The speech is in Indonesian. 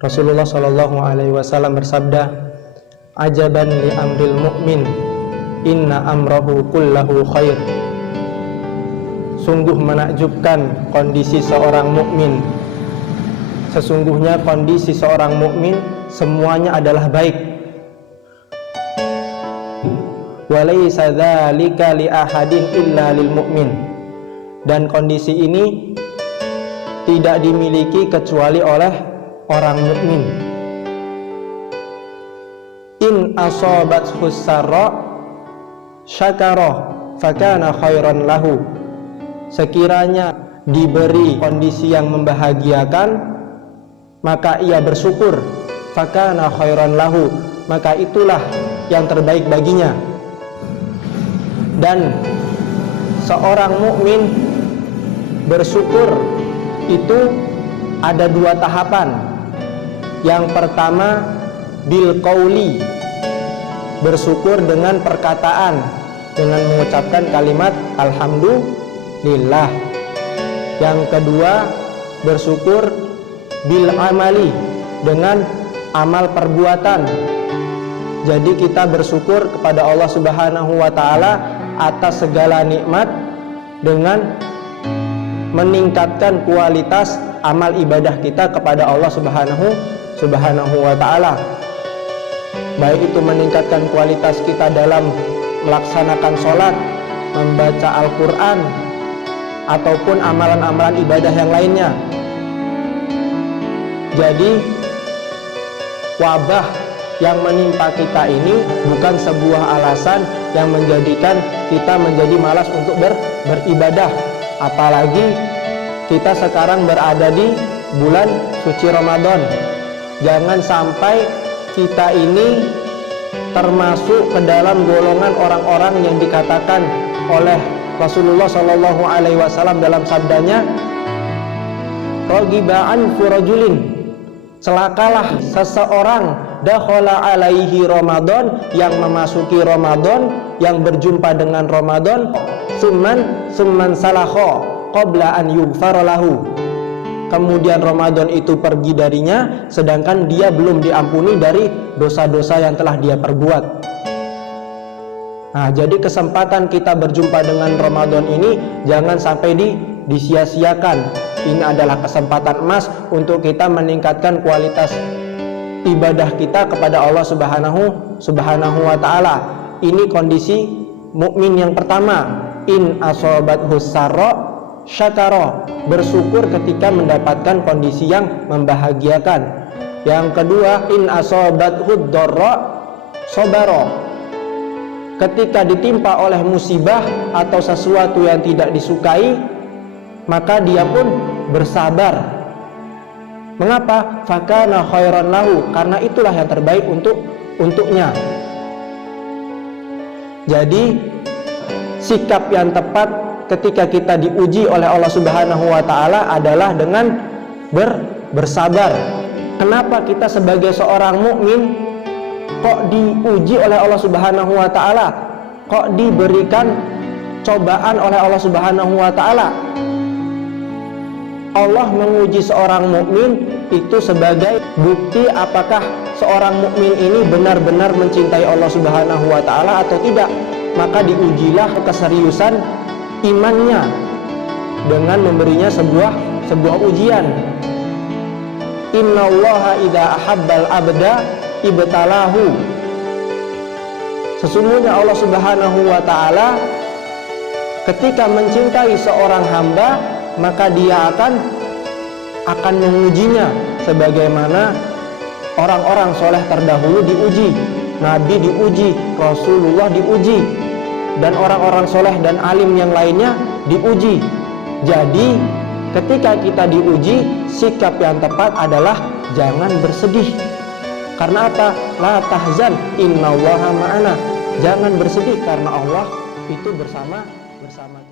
Rasulullah Shallallahu Alaihi Wasallam bersabda, "Ajaban li amril mu'min, inna amrahu kullahu khair." Sungguh menakjubkan kondisi seorang mukmin. Sesungguhnya kondisi seorang mukmin semuanya adalah baik. Walaysa dzalika li ahadin illa lil mu'min. Dan kondisi ini tidak dimiliki kecuali oleh orang mukmin. In asabathu sarra syakara fakana khairan lahu. Sekiranya diberi kondisi yang membahagiakan, maka ia bersyukur, fakana khairan lahu, maka itulah yang terbaik baginya. Dan seorang mukmin bersyukur itu ada dua tahapan. Yang pertama, bil qauli, bersyukur dengan perkataan, dengan mengucapkan kalimat alhamdulillah. Yang kedua, bersyukur bil amali, dengan amal perbuatan. Jadi kita bersyukur kepada Allah Subhanahu wa taala atas segala nikmat dengan meningkatkan kualitas amal ibadah kita kepada Allah Subhanahu wa ta'ala. Baik itu meningkatkan kualitas kita dalam melaksanakan sholat, membaca Al-Quran, ataupun amalan-amalan ibadah yang lainnya. Jadi wabah yang menimpa kita ini bukan sebuah alasan yang menjadikan kita menjadi malas untuk beribadah. Apalagi kita sekarang berada di bulan suci Ramadan. Jangan sampai kita ini termasuk ke dalam golongan orang-orang yang dikatakan oleh Rasulullah Shallallahu Alaihi Wasallam dalam sabdanya, "Rogibaan furajulin." Celakalah seseorang dakhala alaihi Ramadan, yang memasuki Ramadan, yang berjumpa dengan Ramadan, summan salakho qabla an yughfara lahu. Kemudian Ramadan itu pergi darinya, sedangkan dia belum diampuni dari dosa-dosa yang telah dia perbuat. Nah, jadi kesempatan kita berjumpa dengan Ramadan ini jangan sampai disia-siakan. Ini adalah kesempatan emas untuk kita meningkatkan kualitas ibadah kita kepada Allah Subhanahu wa taala. Ini kondisi mukmin yang pertama. In asobathu sarra syakara, bersyukur ketika mendapatkan kondisi yang membahagiakan. Yang kedua, in asobathu dharra sabara, ketika ditimpa oleh musibah atau sesuatu yang tidak disukai, maka dia pun bersabar. Mengapa? Fakana khairan lahu, karena itulah yang terbaik untuknya. Jadi sikap yang tepat ketika kita diuji oleh Allah Subhanahu wa taala adalah dengan bersabar. Kenapa kita sebagai seorang mukmin kok diuji oleh Allah Subhanahu wa taala? Kok diberikan cobaan oleh Allah Subhanahu wa taala? Allah menguji seorang mukmin itu sebagai bukti apakah seorang mukmin ini benar-benar mencintai Allah Subhanahu wa taala atau tidak. Maka diujilah keseriusan imannya dengan memberinya sebuah ujian. Innallaha idza ahabbal abda ibtalahu. Sesungguhnya Allah Subhanahu wa taala ketika mencintai seorang hamba, maka dia akan mengujinya sebagaimana orang-orang soleh terdahulu diuji. Nabi diuji, Rasulullah diuji, dan orang-orang soleh dan alim yang lainnya diuji. Jadi ketika kita diuji, sikap yang tepat adalah jangan bersedih. Karena apa? La tahzan, innallaha ma'ana. Jangan bersedih karena Allah itu bersama kita.